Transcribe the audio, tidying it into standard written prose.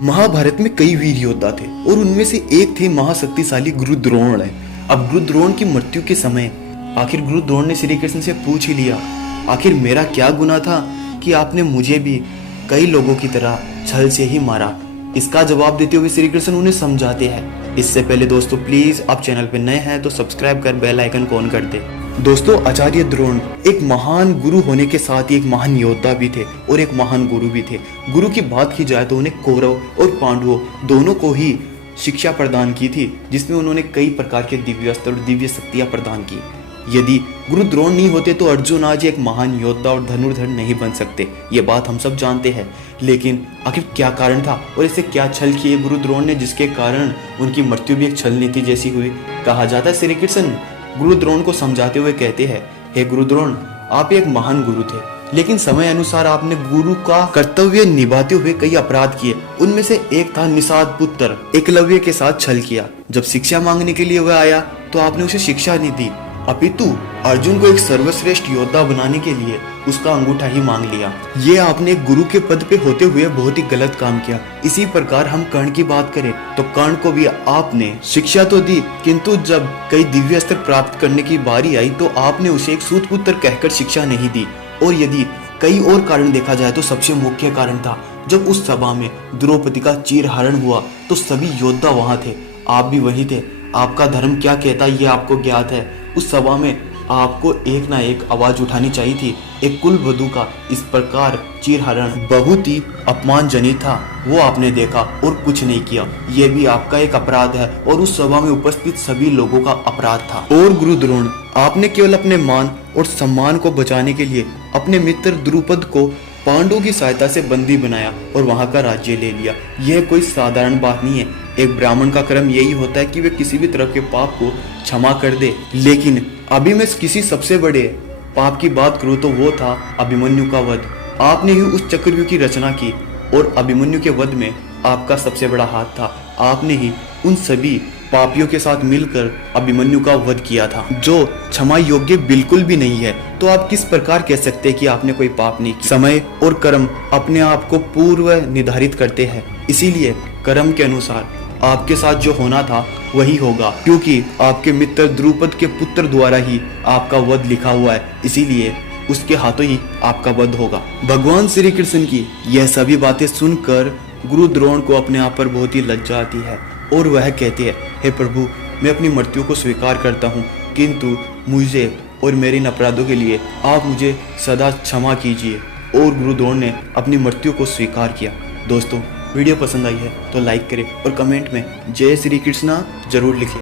महाभारत में कई वीर योद्धा थे और उनमें से एक थे महाशक्तिशाली गुरु द्रोण। अब गुरु द्रोण की मृत्यु के समय आखिर गुरु द्रोण ने श्री कृष्ण से पूछ ही लिया, आखिर मेरा क्या गुनाह था कि आपने मुझे भी कई लोगों की तरह छल से ही मारा। इसका जवाब देते हुए श्री कृष्ण उन्हें समझाते हैं। इससे पहले दोस्तों प्लीज आप चैनल पर नए हैं तो सब्सक्राइब कर बेल आइकन को ऑन कर दे। दोस्तों आचार्य द्रोण एक महान गुरु होने के साथ ही एक महान योद्धा भी थे और एक महान गुरु भी थे। गुरु की बात की जाए तो उन्हें कौरव और पांडवों दोनों को ही शिक्षा प्रदान की थी, जिसमें उन्होंने कई प्रकार के दिव्य अस्त्र और दिव्य शक्तियां प्रदान की। यदि गुरु द्रोण नहीं होते तो अर्जुन आज एक महान योद्धा और धनुर्धर नहीं बन सकते, ये बात हम सब जानते हैं। लेकिन आखिर क्या कारण था और इसे क्या छल किए गुरु द्रोण ने जिसके कारण उनकी मृत्यु भी एक छल नीति जैसी हुई। कहा जाता है श्री कृष्ण गुरु द्रोण को समझाते हुए कहते हैं, हे गुरु द्रोण, आप एक महान गुरु थे, लेकिन समय अनुसार आपने गुरु का कर्तव्य निभाते हुए कई अपराध किए। उनमें से एक था निषाद पुत्र एकलव्य के साथ छल किया। जब शिक्षा मांगने के लिए वह आया तो आपने उसे शिक्षा नहीं दी, अपितु अर्जुन को एक सर्वश्रेष्ठ योद्धा बनाने के लिए उसका अंगूठा ही मांग लिया। ये आपने गुरु के पद पे होते हुए बहुत ही गलत काम किया। इसी प्रकार हम कर्ण की बात करें तो कर्ण को भी आपने शिक्षा तो दी, किंतु जब कई दिव्य अस्त्र प्राप्त करने की बारी आई तो आपने उसे एक सूत पुत्र कहकर शिक्षा नहीं दी। और यदि कई और कारण देखा जाए तो सबसे मुख्य कारण था जब उस सभा में द्रौपदी का चीरहरण हुआ तो सभी योद्धा वहां थे, आप भी वही थे। आपका धर्म क्या कहता है ये आपको ज्ञात है। उस सभा में आपको एक ना एक आवाज उठानी चाहिए थी। एक कुल वधू का इस प्रकार चीरहरण बहुत ही अपमानजनक था, वो आपने देखा और कुछ नहीं किया। ये भी आपका एक अपराध है और उस सभा में उपस्थित सभी लोगों का अपराध था। और गुरु द्रोण, आपने केवल अपने मान और सम्मान को बचाने के लिए अपने मित्र द्रुपद को पांडवों की सहायता से बंदी बनाया और वहां का राज्य ले लिया। यह कोई साधारण बात नहीं है। एक ब्राह्मण का कर्म यही होता है कि वे किसी भी तरह के पाप को क्षमा कर दे। लेकिन अभी मैं किसी सबसे बड़े पाप की बात करूं तो वो था अभिमन्यु का वध। आपने ही उस चक्रव्यूह की रचना की और अभिमन्यु के वध में आपका सबसे बड़ा हाथ था। आपने ही उन सभी पापियों के साथ मिलकर अभिमन्यु का वध किया था, जो क्षमा योग्य बिल्कुल भी नहीं है। तो आप किस प्रकार कह सकते हैं कि आपने कोई पाप नहीं किया? समय और कर्म अपने आप को पूर्व निर्धारित करते हैं, इसीलिए कर्म के अनुसार आपके साथ जो होना था वही होगा, क्योंकि आपके मित्र द्रुपद के पुत्र द्वारा ही आपका वध लिखा हुआ है, इसीलिए उसके हाथों ही आपका वध होगा। भगवान श्री कृष्ण की यह सभी बातें सुनकर गुरु द्रोण को अपने आप पर बहुत ही लज्जा आती है और वह कहते हैं, हे प्रभु, मैं अपनी मृत्यु को स्वीकार करता हूँ, किंतु मुझे और मेरे इन अपराधों के लिए आप मुझे सदा क्षमा कीजिए। और गुरु द्रोण ने अपनी मृत्यु को स्वीकार किया। दोस्तों वीडियो पसंद आई है तो लाइक करें और कमेंट में जय श्री कृष्णा जरूर लिखें।